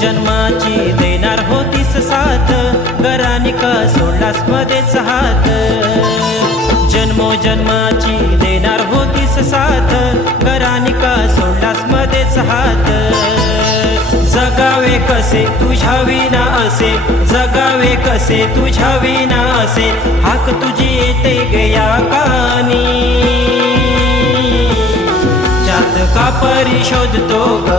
जन्मोजन्माची देणार होतीस साथ, घराने का सोडलास मध्येच हात. जन्मोजन्माची देणार होतीस साथ, घराने का सोडलास मध्येच हात. जगावे कसे तुझ्या विना असे, जगावे कसे तुझ्या विना असे, हाक तुझी येते गया कानी. चात का परी शोधतो ग,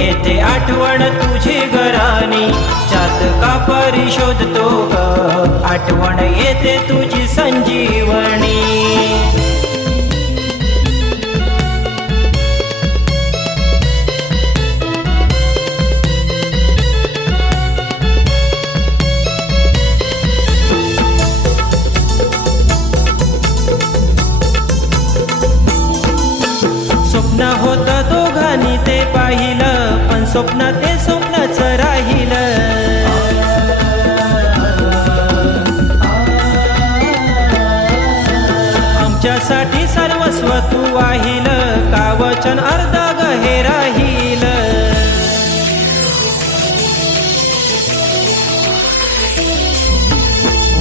येते आठवण तुझी घरानी. चात का परी शोधतो ग, आठवण येते तुझी संजीवनी. स्वप्न होतं दोघांनी ते पाहिलं, पण स्वप्न ते स्वप्नच राहिलं. आमच्यासाठी सर्वस्व तू वाहिलं, का वचन अर्ध ग हे राहिलं.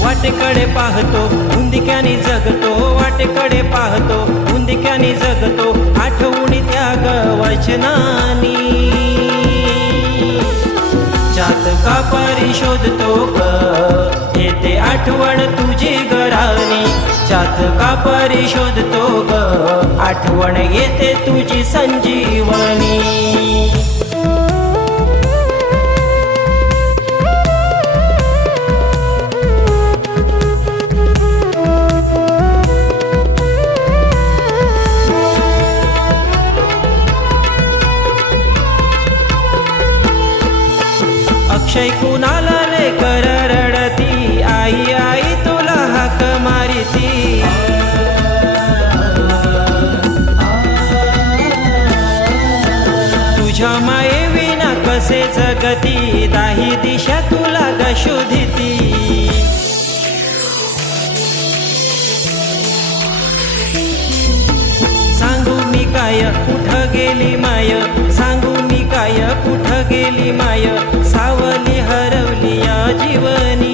वाटेकडे पाहतो उंदिक्याने जगतो, वाटेकडे पाहतो उंदिक्याने जगतो, आठवणी त्याग वचनानी. चात का परी शोधतो ग, येते आठवण तुझी घरानी. चात का परी शोधतो ग, आठवण येते तुझी संजीवनी. अक्षय कुणाला रे कर रडती, आई आई तुला हाक मारिती. तुझ्या माये विना कसे जगती, दाही दिशा तुला ग शोधिती. सांगू मी काय कुठं गेली माय, सांगू मी काय कुठं गेली माय, सावली हरवली या जीवनी.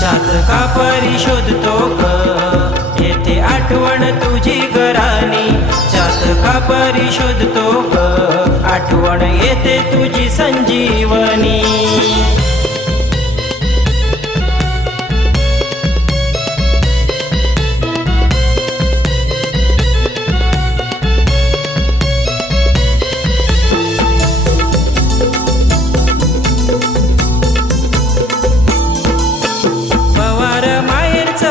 चात का परी शोधतो ग, येते आठवण तुझी घरानी. चात का परी शोधतो ग, आठवण येते तुझी संजीवनी.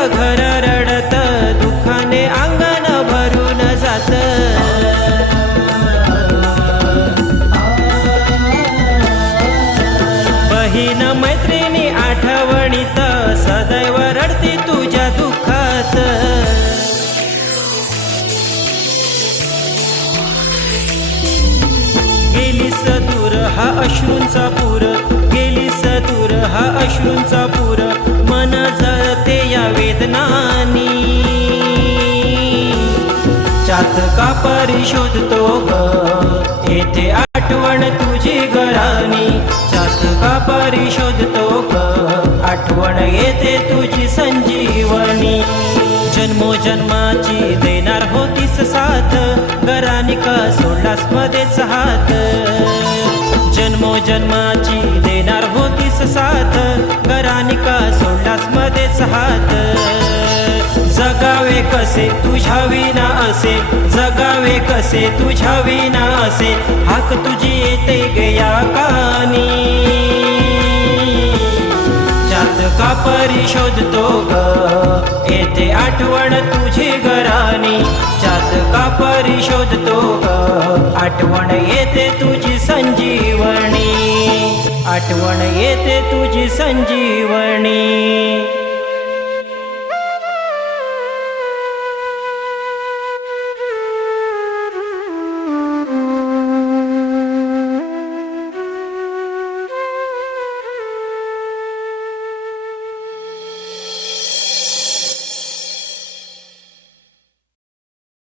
घर रडत, दुःखाने अंगण भरून जात. बहीण मैत्रिणी आठवणीत, सदैव रडती तुझ्या दुःखात. गेलीस दूर हा अश्रूंचा पूर, गेलीस दूर हा अश्रूंचा पूर, मन जळते या वेदनानी. चात का परी शोधतो ग, येते आठवण तुझी घरानी. चात का परी शोधतो ग, आठवण येते तुझी संजीवनी. जन्मोजन्माची देणार होतीस साथ, घराने का सोडलास मध्येच हात. जन्मोजन्माची देणार होतीस साथ, घराने का सोडलास मध्येच हात. जगावे कसे तुझ्या विना असे, जगावे कसे तुझ्या विना असे, हाक तुझी येते गया कानी. चात का परी शोधतो ग, येते आठवण तुझी घरानी. चात का परी शोधतो ग, आठवण येते तुझी संजीवनी. आठवण येते तुझी संजीवनी.